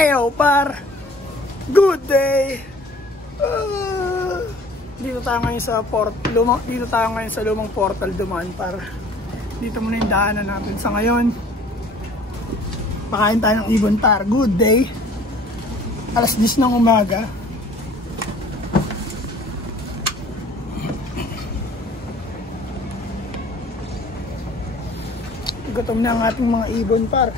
Eyo par, good day. Dito tayo ngayon sa lumang portal dumaan par. Dito muna yung daanan natin sa ngayon. Pakain tayo ng ibon par. Good day. Alas 10 ng umaga. Gutom na ang ating mga ibon par.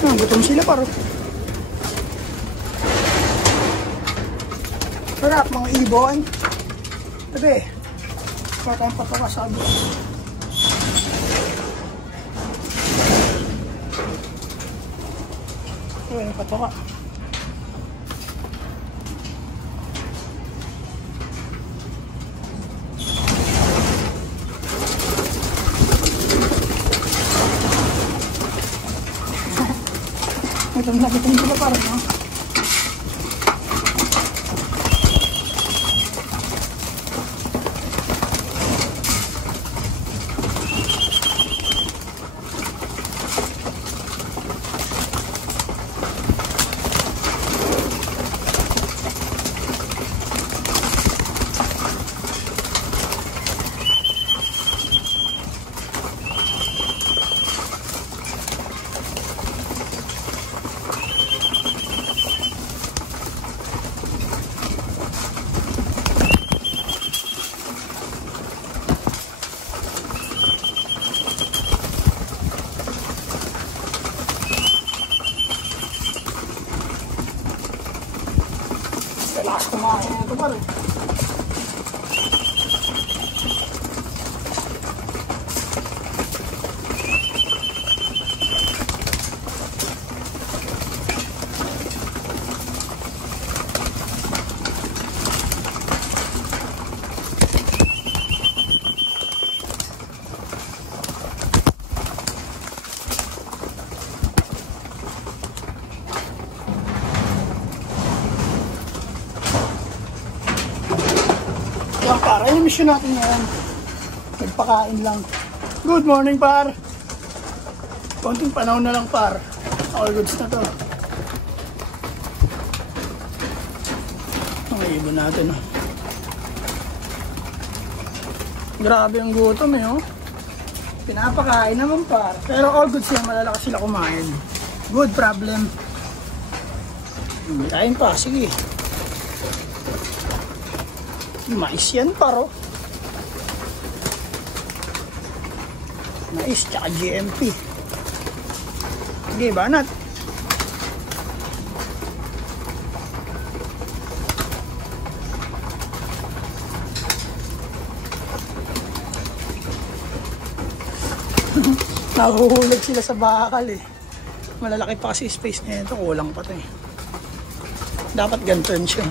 Gutom sila paro. Sarap mga ibon. Tabi. Patang patakasabi. Uy, pataka. Gutom sila paro, no? Lakas kumain na ito pa rin. Par, ayun yung mission natin ngayon. Nagpakain lang. Good morning par. Konting panahon na lang par. All goods na to. Ang ibon natin, oh. Grabe ang gutom eh, oh. Pinapakain naman par. Pero all goods yan, malalakas sila kumain. Good problem. Kain pa, sige. Mais yan paro. Mais tsaka GMP. Sige banat. Nahuhulog sila sa bakal eh. Malalaki pa kasi space na ito. Kulang pa ito eh. Dapat ganito siya.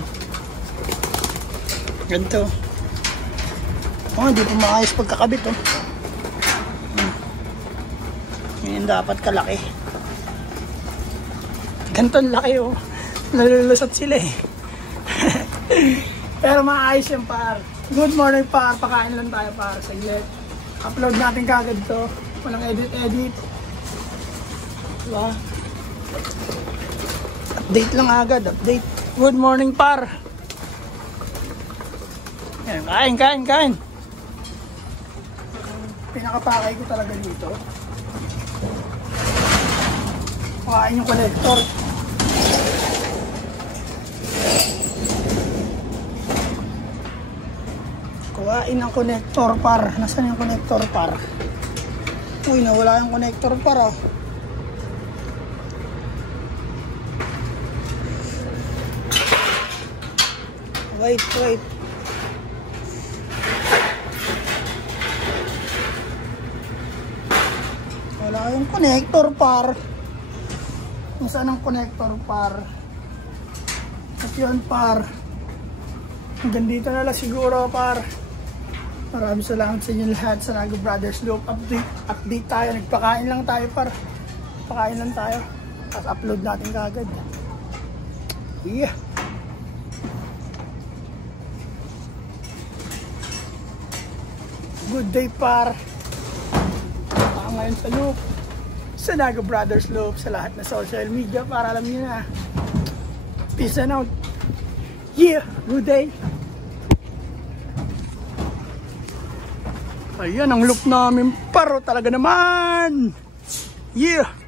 Ganito. Oh, hindi pa maayos pagkakabit, oh. Ngayon dapat kalaki. Ganito laki, oh. Nalulusot sila eh. Pero maayos yung par. Good morning par. Pakain lang tayo par. Saglit. Upload natin kagad to. Walang edit. Diba? Update lang agad. Update. Good morning par. Kain. Pinakapakay ko talaga dito. Pakain yung connector. Kuhain ng connector par. Nasaan yung connector par? Uy, nawala yung connector par, oh. Wait. Wala yung connector par. Nasaan ang connector par? At yun par. Hanggang dito na lang siguro par. Maraming salamat sa inyo lahat sa Nago Brothers Loop. Update tayo. Nagpakain lang tayo par. Pakain lang tayo. Tapos upload natin kaagad. Yeah. Good day par. Ngayon sa Loop. Sa Naga Brothers Loop. Sa lahat na social media. Para alam nyo na. Peace and out. Yeah. Good day. Ayan ang loop namin. Paro talaga naman. Yeah.